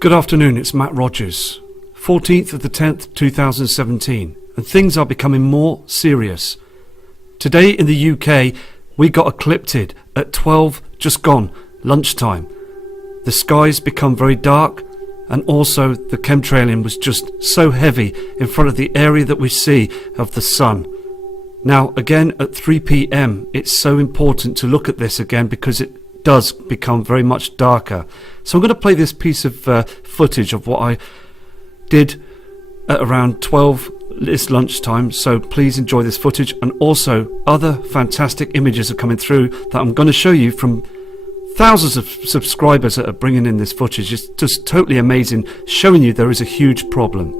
Good afternoon, it's Matt Rogers. 14th of the 10th, 2017, and things are becoming more serious. Today in the UK, we got eclipsed at 12 just gone, lunchtime. The skies become very dark, and also the chemtrailing was just so heavy in front of the area that we see of the sun. Now again at 3 p.m, it's so important to look at this again because it does become very much darker. So I'm going to play this piece of footage of what I did at around 12 this lunchtime, so please enjoy this footage, and also other fantastic images are coming through that I'm going to show you from thousands of subscribers that are bringing in this footage. It's just totally amazing, showing you there is a huge problem.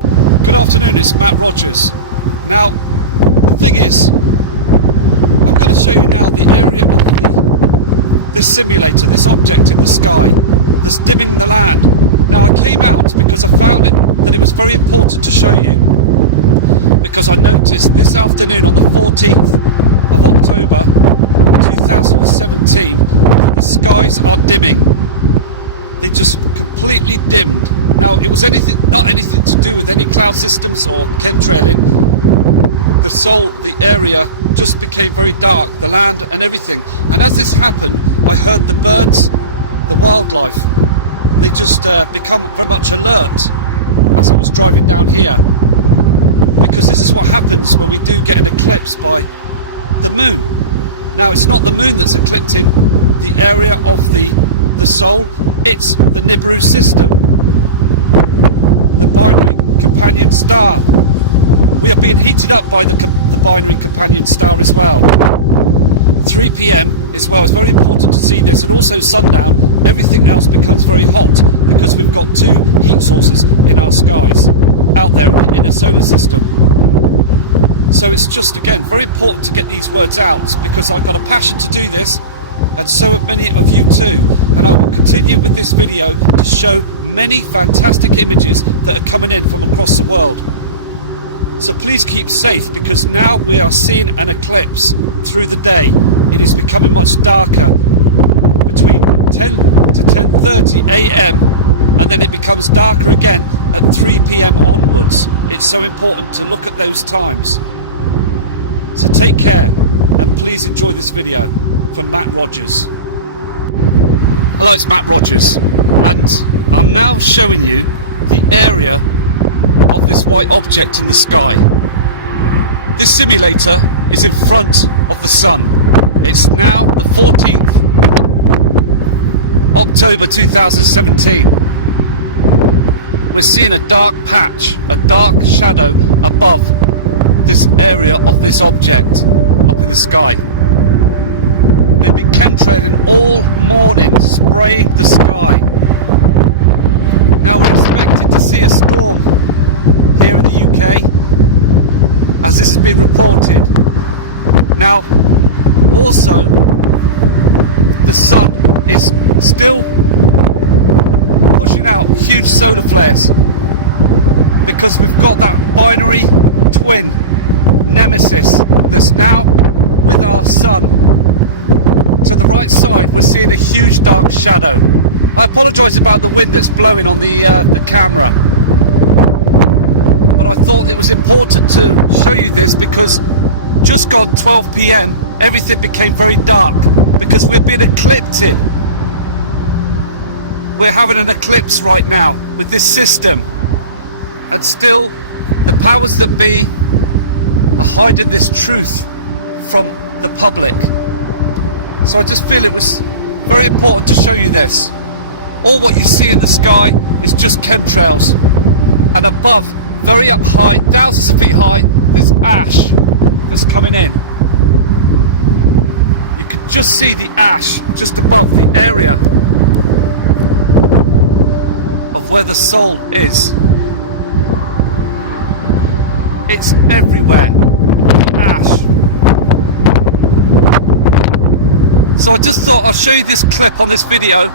Good afternoon, it's Matt Rogers. Now the thing is, I'm going to show you now the area of this simulator, this object in the sky that's dimming the land. Now I came out because I found that it was very important to show you, because I noticed this afternoon on the 14th of October 2017 that the skies are dimming. They just completely dimmed. Now it was not anything to do with any cloud systems or chemtrailing. The soul, the area just became very dark, the land and everything. And as this happened, I heard the birds, the wildlife, they just become very much alert as I was driving down here. Because this is what happens when we do get an eclipse by the moon. Now it's not the moon that's eclipsing the area of the soul, it's the Nibiru system, the binary companion star. We are being heated up by the binary companion star as well. 3 p.m. as well. It's very important to see this, and also sundown. Everything else becomes very hot because we've got two heat sources in our skies out there in the solar system. So it's just, again, very important to get these words out, because I've got a passion to do this, and so have many of you too. And I will continue with this video to show many fantastic images that are coming in from across the world. So please keep safe, because now we are seeing an eclipse through the day. It is becoming much darker between 10 to 10:30 a.m. and then it becomes darker again at 3 p.m. onwards. It's so important to look at those times. So take care, and please enjoy this video from Matt Rogers. Hello, it's Matt Rogers, and I'm now showing you the area of this white object in the sky. This simulator is in front of the sun. It's now the 14th October 2017. We're seeing a dark patch, a dark shadow above this area of this object up in the sky. We've been chemtrailing all morning, spraying the sky. Now we're expected to see a storm here in the UK, as this has been reported. Now, also, the sun is still pushing out huge solar flares, because we've got that binary twin nemesis that's now with our sun. To the right side, we're seeing a huge dark shadow. I apologise about the wind that's blowing on the camera, but I thought it was important to show you this, because just gone 12 p.m, everything became very dark because we've been eclipsed. We're having an eclipse right now with this system, and still the powers that be are hiding this truth from the public. So I just feel it was very important to show you this. All what you see in the sky is just chemtrails, and above, very up high, thousands of feet high, there's ash that's coming in. You can just see the ash just above the area of where the soul is. It's everywhere, ash. So I just thought I'd show you this clip on this video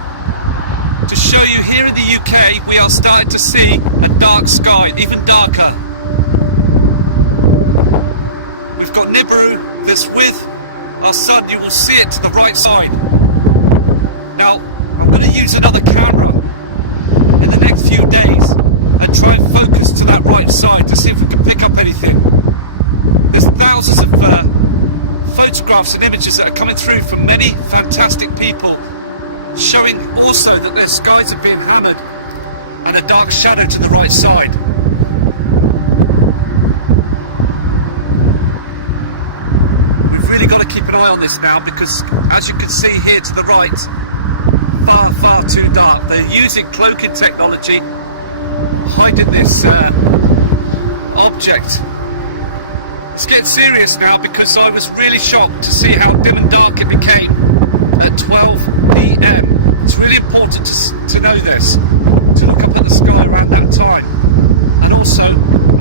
to show you here in the UK we are starting to see a dark sky, even darker. We've got Nibiru that's with our sun. You will see it to the right side. Now I'm going to use another camera days and try and focus to that right side to see if we can pick up anything. There's thousands of photographs and images that are coming through from many fantastic people, showing also that their skies are being hammered and a dark shadow to the right side. We've really got to keep an eye on this now, because as you can see here to the right, far too dark. They're using cloaking technology, hiding this object. It's getting serious now, because I was really shocked to see how dim and dark it became at 12 p.m. It's really important to know this, to look up at the sky around that time. And also,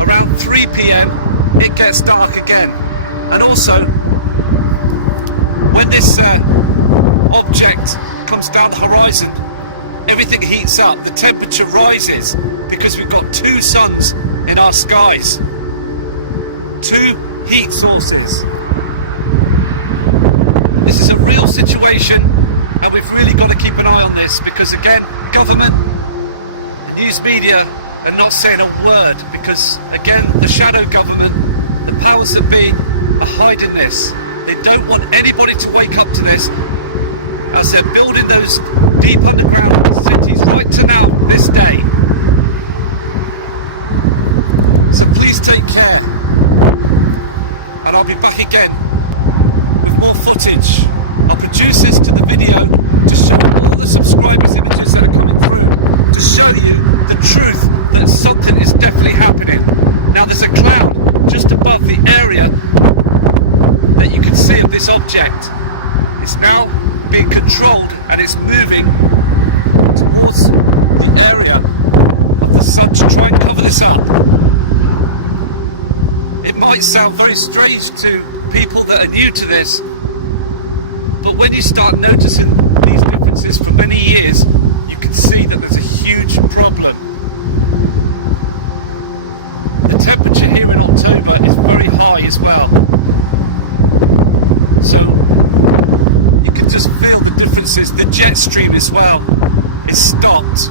around 3 p.m, it gets dark again. And also, when this object comes down the horizon, everything heats up, the temperature rises, because we've got two suns in our skies. Two heat sources. This is a real situation, and we've really got to keep an eye on this, because again, government, the news media are not saying a word, because again, the shadow government, the powers that be, are hiding this. They don't want anybody to wake up to this, as they're building those deep underground cities right to now, this day. So please take care, and I'll be back again with more footage. I'll produce this to the video to show all the subscribers' images that are coming through, to show you the truth that something is definitely happening. Now there's a cloud just above the area that you can see of this object. It's now being controlled, and it's moving towards the area of the sun to try and cover this up. It might sound very strange to people that are new to this, but when you start noticing these differences for many years, you can see that there's a huge problem. The temperature here in October is very high as well, so you can just feel the differences. The jet stream as well is stopped.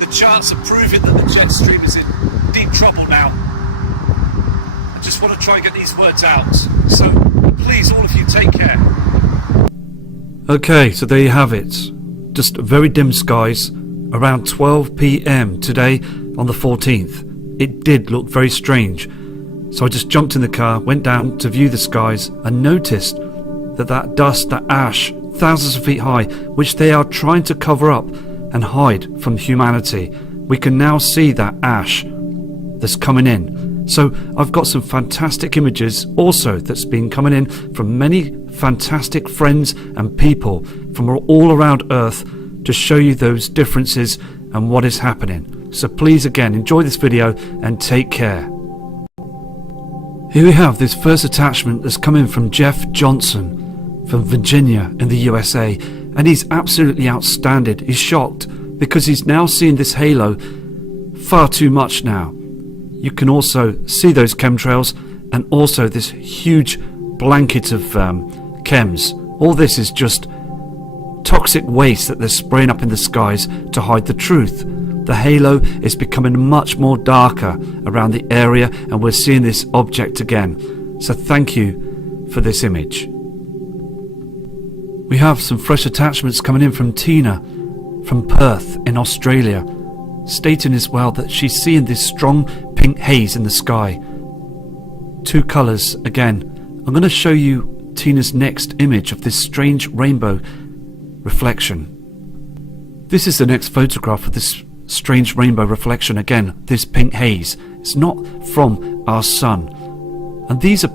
The charts are proving that the jet stream is in deep trouble now. I just want to try and get these words out, so please, all of you, take care. Okay, so there you have it. Just very dim skies around 12 p.m. today on the 14th. It did look very strange, so I just jumped in the car, went down to view the skies, and noticed that dust, that ash, thousands of feet high, which they are trying to cover up and hide from humanity. We can now see that ash that's coming in. So I've got some fantastic images also that's been coming in from many fantastic friends and people from all around Earth to show you those differences and what is happening. So please again, enjoy this video and take care. Here we have this first attachment that's come in from Jeff Johnson from Virginia in the USA, and he's absolutely outstanding. He's shocked because he's now seeing this halo far too much now. You can also see those chemtrails and also this huge blanket of chems. All this is just toxic waste that they're spraying up in the skies to hide the truth. The halo is becoming much more darker around the area, and we're seeing this object again. So thank you for this image. We have some fresh attachments coming in from Tina from Perth in Australia, stating as well that she's seeing this strong pink haze in the sky. Two colours again. I'm going to show you Tina's next image of this strange rainbow reflection. This is the next photograph of this strange rainbow reflection again, this pink haze. It's not from our sun. And these are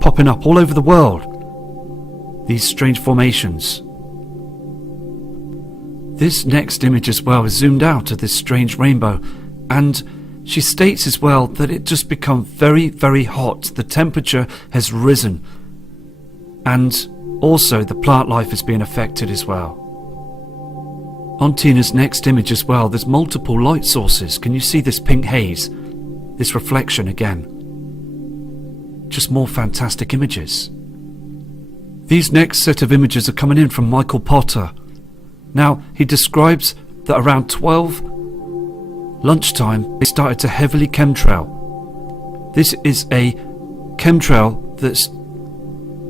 popping up all over the world, these strange formations. This next image as well is zoomed out of this strange rainbow, and she states as well that it just become very, very hot. The temperature has risen, and also the plant life is being affected as well. On Tina's next image as well, there's multiple light sources. Can you see this pink haze? This reflection again. Just more fantastic images. These next set of images are coming in from Michael Potter. Now, he describes that around 12 lunchtime, they started to heavily chemtrail. This is a chemtrail that's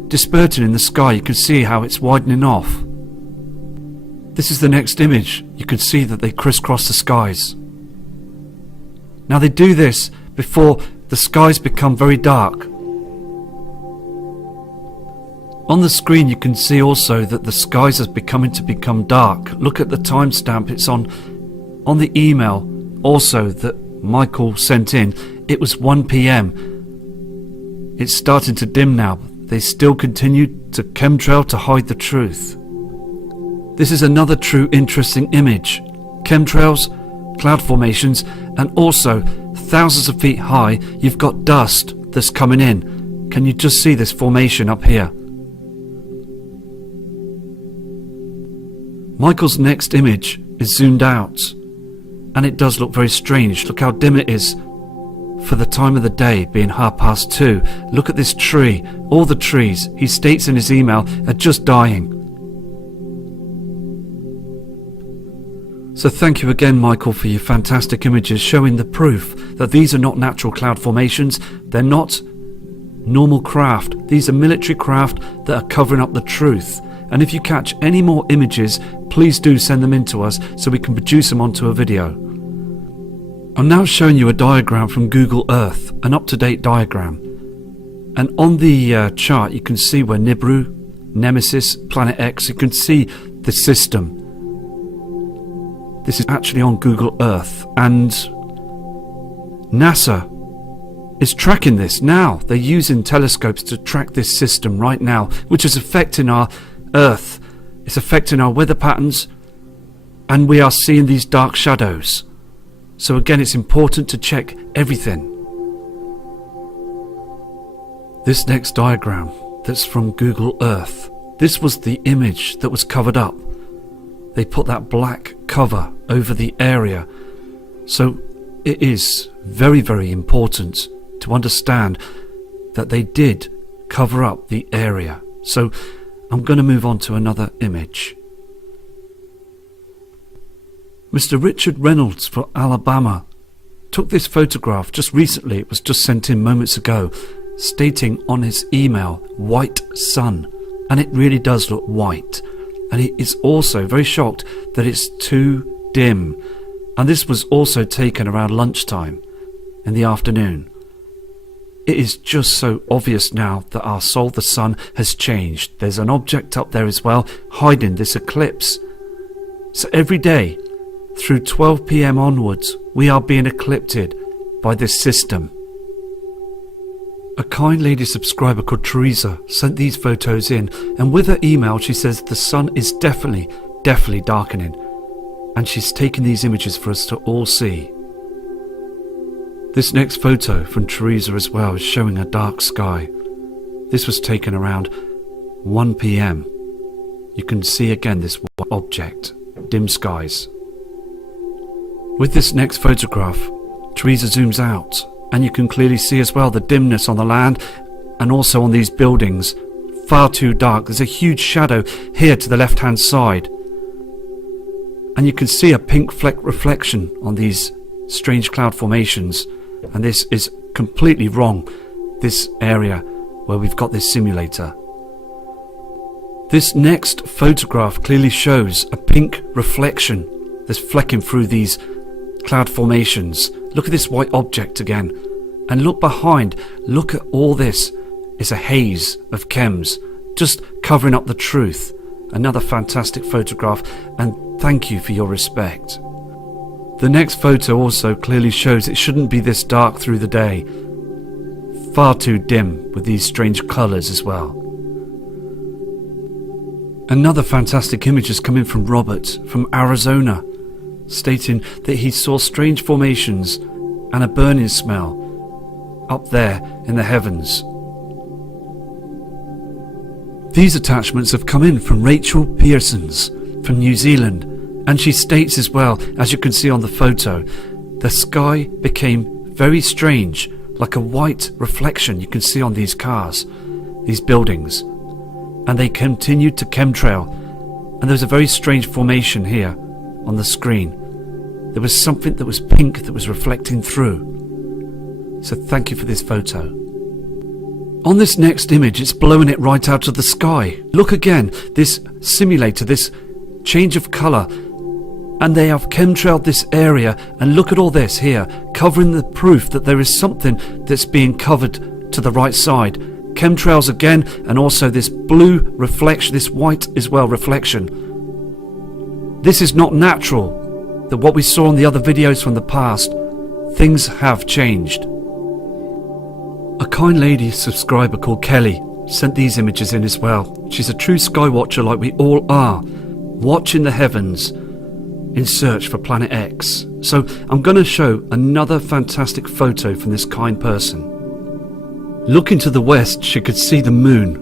dispersing in the sky. You can see how it's widening off. This is the next image. You can see that they crisscross the skies. Now they do this before the skies become very dark. On the screen you can see also that the skies are becoming to become dark. Look at the timestamp. It's on the email also that Michael sent in. It was 1 p.m. It's starting to dim now. They still continue to chemtrail to hide the truth. This is another true interesting image. Chemtrails, cloud formations, and also thousands of feet high you've got dust that's coming in. Can you just see this formation up here? Michael's next image is zoomed out, and it does look very strange. Look how dim it is for the time of the day, being 2:30. Look at this tree. All the trees, he states in his email, are just dying. So thank you again, Michael, for your fantastic images showing the proof that these are not natural cloud formations. They're not normal craft. These are military craft that are covering up the truth. And if you catch any more images, please do send them in to us so we can produce them onto a video. I'm now showing you a diagram from Google Earth, an up-to-date diagram. And on the chart you can see where Nibiru, Nemesis, Planet X, you can see the system. This is actually on Google Earth, and NASA is tracking this now. They're using telescopes to track this system right now, which is affecting our Earth. It's affecting our weather patterns, and we are seeing these dark shadows. So again, it's important to check everything. This next diagram that's from Google Earth, this was the image that was covered up. They put that black cover over the area. So it is very, very important to understand that they did cover up the area. So I'm going to move on to another image. Mr. Richard Reynolds for Alabama took this photograph just recently. It was just sent in moments ago, stating on his email, white sun. And it really does look white. And he is also very shocked that it's too dim. And this was also taken around lunchtime in the afternoon. It is just so obvious now that our soul, the sun, has changed. There's an object up there as well, hiding this eclipse. So every day, through 12 p.m. onwards, we are being eclipsed by this system. A kind lady subscriber called Teresa sent these photos in, and with her email she says the sun is definitely darkening, and she's taken these images for us to all see. This next photo from Teresa as well is showing a dark sky. This was taken around 1 p.m. You can see again this object, dim skies. With this next photograph, Teresa zooms out, and you can clearly see as well the dimness on the land and also on these buildings. Far too dark. There's a huge shadow here to the left hand side, and you can see a pink fleck reflection on these strange cloud formations. And this is completely wrong, this area where we've got this simulator. This next photograph clearly shows a pink reflection that's flecking through these cloud formations. Look at this white object again, and look behind. Look at all this. It's a haze of chems just covering up the truth. Another fantastic photograph, and thank you for your respect. The next photo also clearly shows it shouldn't be this dark through the day. Far too dim with these strange colours as well. Another fantastic image is coming from Robert from Arizona, stating that he saw strange formations and a burning smell up there in the heavens. These attachments have come in from Rachel Pearsons from New Zealand, and she states as well, as you can see on the photo, the sky became very strange, like a white reflection you can see on these cars, these buildings, and they continued to chemtrail, and there's a very strange formation here on the screen. there was something that was pink that was reflecting through. So thank you for this photo. On this next image, it's blowing it right out of the sky. Look again, this simulator, this change of colour, and they have chemtrailed this area, and look at all this here, covering the proof that there is something that's being covered to the right side. Chemtrails again, and also this blue reflection, this white as well reflection. This is not natural. That what we saw in the other videos from the past, things have changed. A kind lady subscriber called Kelly sent these images in as well. She's a true sky watcher like we all are, watching the heavens in search for Planet X. So I'm going to show another fantastic photo from this kind person. Looking to the west, she could see the moon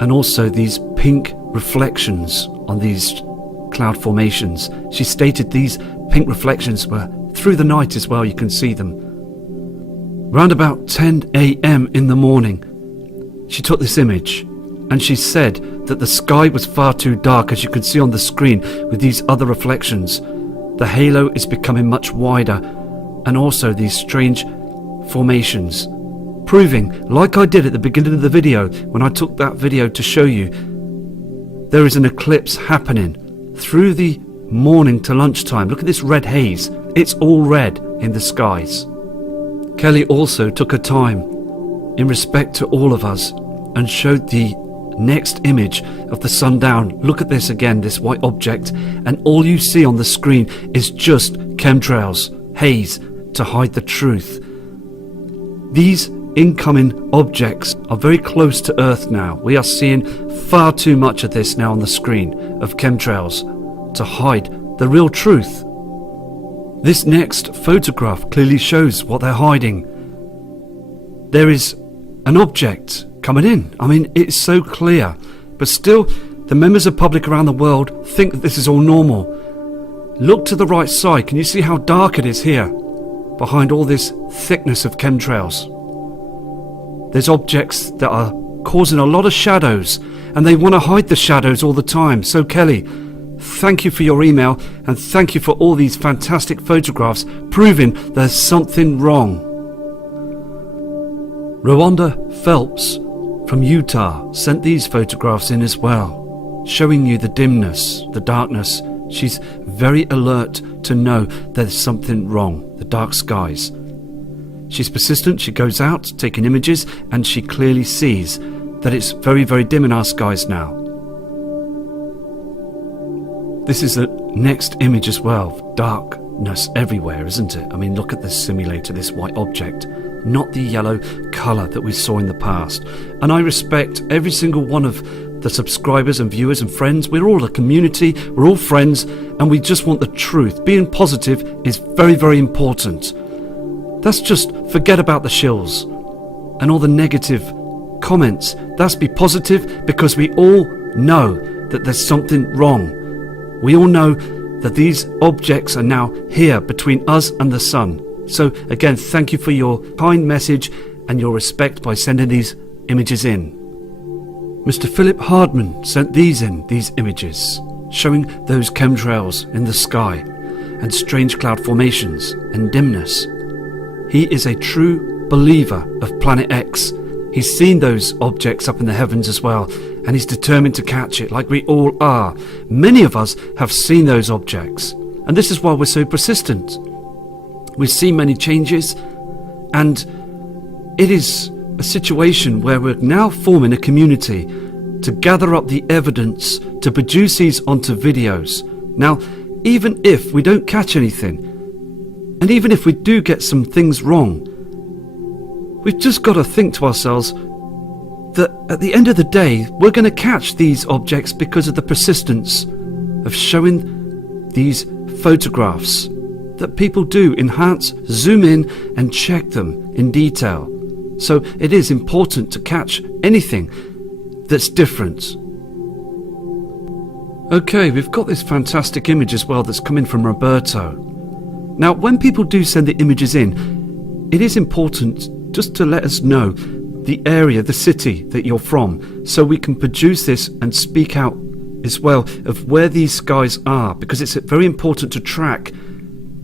and also these pink reflections on these cloud formations. She stated these pink reflections were through the night as well, you can see them. Round about 10 a.m. in the morning, she took this image, and she said that the sky was far too dark, as you can see on the screen with these other reflections. The halo is becoming much wider, and also these strange formations, proving, like I did at the beginning of the video when I took that video to show you, there is an eclipse happening through the morning to lunchtime. Look at this red haze. It's all red in the skies. Kelly also took her time in respect to all of us and showed the next image of the sundown. Look at this again, this white object, and all you see on the screen is just chemtrails, haze, to hide the truth. These incoming objects are very close to Earth now. We are seeing far too much of this now on the screen of chemtrails to hide the real truth. This next photograph clearly shows what they're hiding. There is an object coming in. I mean, it's so clear, but still the members of public around the world think that this is all normal. Look to the right side. Can you see how dark it is here behind all this thickness of chemtrails? There's objects that are causing a lot of shadows, and they want to hide the shadows all the time. So Kelly, thank you for your email, and thank you for all these fantastic photographs proving there's something wrong. Rwanda Phelps from Utah sent these photographs in as well, showing you the dimness, the darkness. She's very alert to know there's something wrong, the dark skies. She's persistent, she goes out taking images, and she clearly sees that it's very, very dim in our skies now. This is the next image as well. Darkness everywhere, isn't it? I mean, look at this simulator, this white object, not the yellow colour that we saw in the past. And I respect every single one of the subscribers and viewers and friends. We're all a community, we're all friends, and we just want the truth. Being positive is very, very important. That's just forget about the shills and all the negative comments. That's be positive, because we all know that there's something wrong. We all know that these objects are now here between us and the sun. So again, thank you for your kind message and your respect by sending these images in. Mr. Philip Hardman sent these images, showing those chemtrails in the sky and strange cloud formations and dimness. He is a true believer of Planet X. He's seen those objects up in the heavens as well, and he's determined to catch it, like we all are. Many of us have seen those objects, and this is why we're so persistent. We've seen many changes, and it is a situation where we're now forming a community to gather up the evidence to produce these onto videos. Now, even if we don't catch anything, and even if we do get some things wrong, we've just got to think to ourselves that at the end of the day, we're going to catch these objects because of the persistence of showing these photographs that people do enhance, zoom in and check them in detail. So it is important to catch anything that's different. Okay, we've got this fantastic image as well that's coming from Roberto. Now, when people do send the images in, it is important just to let us know the area, the city that you're from, so we can produce this and speak out as well of where these skies are, because it's very important to track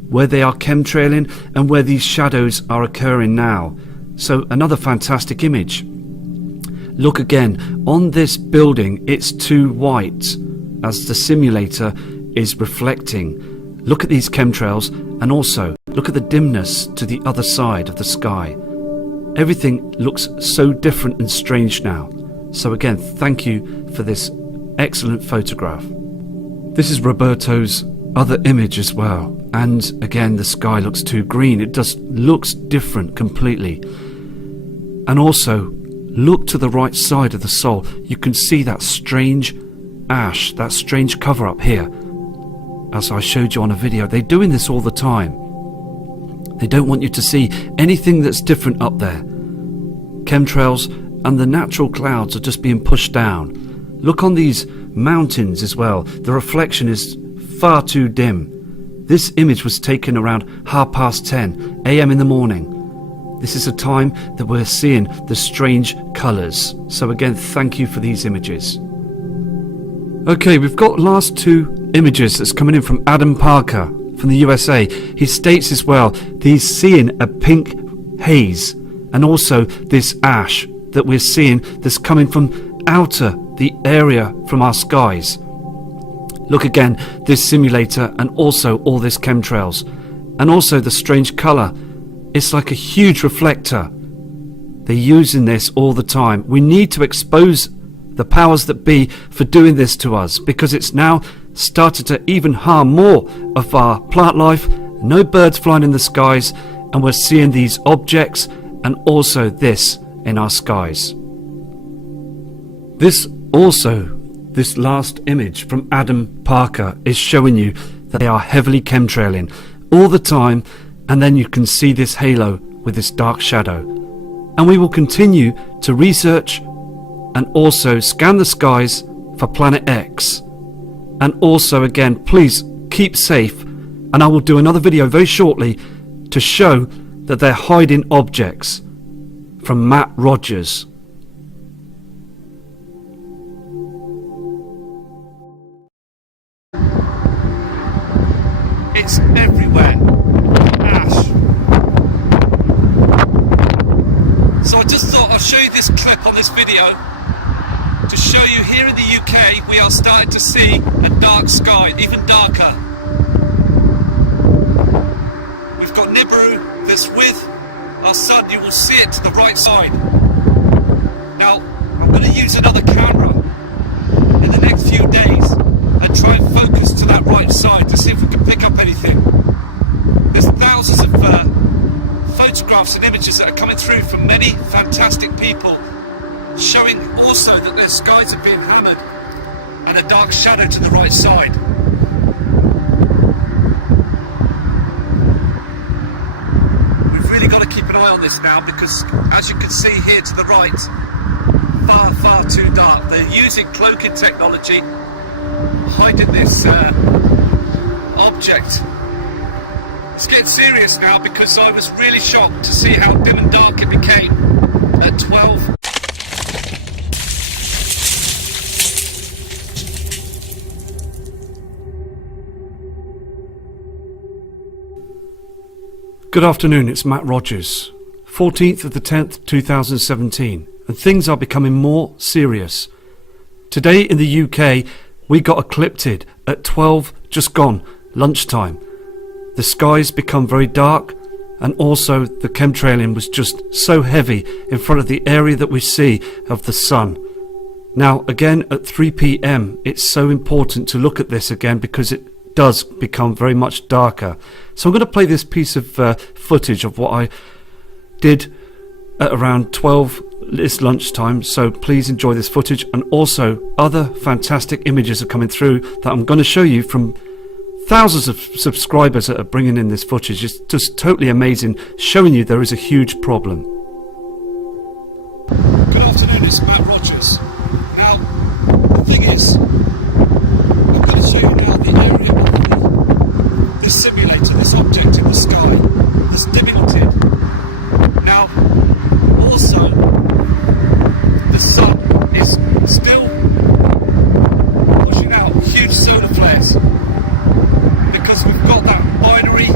where they are chemtrailing and where these shadows are occurring now. So another fantastic image. Look again, on this building it's too white as the simulator is reflecting. Look at these chemtrails, and also look at the dimness to the other side of the sky. Everything looks so different and strange now. So again, thank you for this excellent photograph. This is Roberto's other image as well, and again the sky looks too green. It just looks different completely. And also look to the right side of the Sol. You can see that strange ash, that strange cover up here. As I showed you on a video, they're doing this all the time. They don't want you to see anything that's different up there. Chemtrails and the natural clouds are just being pushed down. Look on these mountains as well. The reflection is far too dim. This image was taken around 10:30 a.m. in the morning. This is a time that we're seeing the strange colours. So again, thank you for these images. Okay, we've got last two images that's coming in from Adam Parker from the USA. He states as well that he's seeing a pink haze and also this ash that we're seeing that's coming from outer the area from our skies. Look again, this simulator and also all this chemtrails and also the strange colour. It's like a huge reflector. They're using this all the time. We need to expose the powers that be for doing this to us, because it's now started to even harm more of our plant life. No birds flying in the skies, and we're seeing these objects and also this in our skies. This last image from Adam Parker is showing you that they are heavily chemtrailing all the time, and then you can see this halo with this dark shadow. And we will continue to research and also scan the skies for Planet X. And also again, please keep safe, and I will do another video very shortly to show that they're hiding objects. From Matt Rogers. It's everywhere. Ash. So I just thought I'd show you this clip on this video to show you here in the UK we are starting to see a dark sky, even darker. We've got Nibiru that's with our sun. You will see it to the right side. Now I'm going to use another camera in the next few days and try and focus to that right side to see if we can pick up anything. There's thousands of photographs and images that are coming through from many fantastic people, showing also that their skies are being hammered and a dark shadow to the right side. We've really got to keep an eye on this now, because as you can see here to the right, far too dark. They're using cloaking technology, hiding this object. It's getting serious now, because I was really shocked to see how dim and dark it became at 12. Good afternoon, it's Matt Rogers. 14th of the 10th, 2017, and things are becoming more serious. Today in the UK, we got eclipsed at 12 just gone, lunchtime. The skies become very dark, and also the chemtrailing was just so heavy in front of the area that we see of the sun. Now again at 3 p.m, it's so important to look at this again, because it does become very much darker. So I'm going to play this piece of footage of what I did at around 12 this lunchtime, so please enjoy this footage, and also other fantastic images are coming through that I'm going to show you from thousands of subscribers that are bringing in this footage. It's just totally amazing, showing you there is a huge problem. Good afternoon, it's Matt Rogers. Now, the thing is, I'm going to show you now the area of this simulator, this object in the sky, this diminuted. Now, also, the sun is still pushing out huge solar flares, because we've got that binary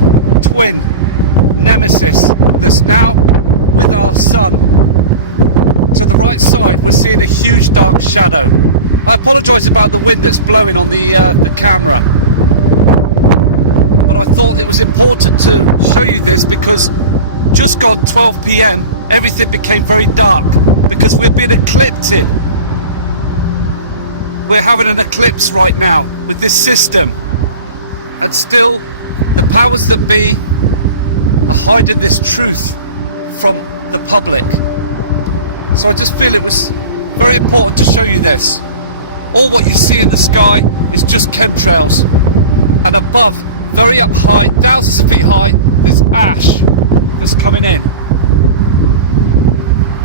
p.m. everything became very dark because we've been eclipsed. We're having an eclipse right now with this system, and still the powers that be are hiding this truth from the public. So I just feel it was very important to show you this. All what you see in the sky is just chemtrails, and above, very up high, thousands of feet high, there's ash that's coming in.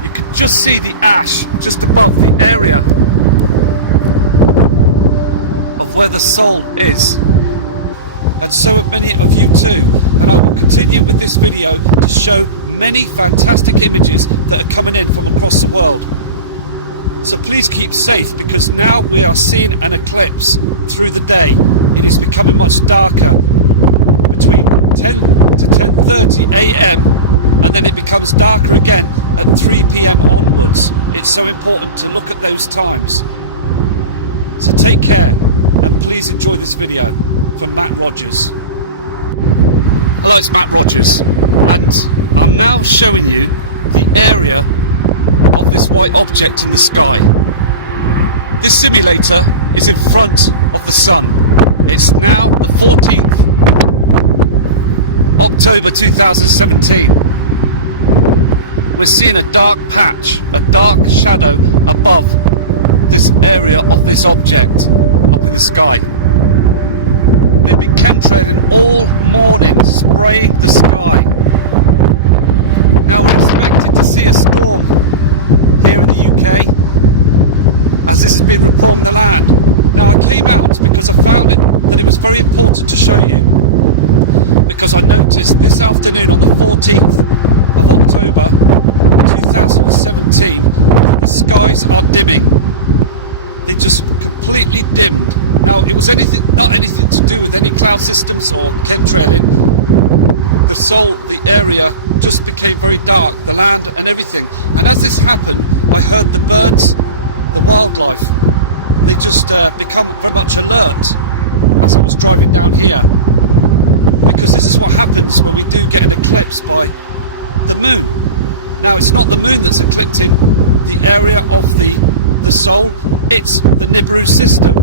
You can just see the ash just above the area of where the soul is. And so have many of you too. And I will continue with this video to show many fantastic images that are coming in from across the world. So please keep safe, because now we are seeing an eclipse through the day. It is becoming much darker between 10 to 10:30 a.m. and then it becomes darker again at 3 p.m. onwards. It's so important to look at those times. So take care and please enjoy this video from Matt Rogers. Hello, it's Matt Rogers, and I'm now showing you the area of this white object in the sky. This simulator is in front of the sun. It's now the 14th October 2017. We're seeing a dark patch, a dark shadow above this area of this object up in the sky. They've been chemtrailing all morning, spraying the sky. Now we're expected to see a storm here in the UK, as this has been reported on the land. Now I came out because I found that it was very important to show you, because I noticed this afternoon on the 14th of October 2017 that the skies are dimming. They just completely dimmed. Now it was not anything to do with any cloud systems or chemtrailing. The soul, the area just became very dark, the land and everything. And as this happened, I heard the birds, the wildlife, they just become very much alert as I was driving down here. Because this is what happens when we do get an eclipse by the moon. Now it's not the moon that's eclipsing the area of the soul, it's the Nibiru system.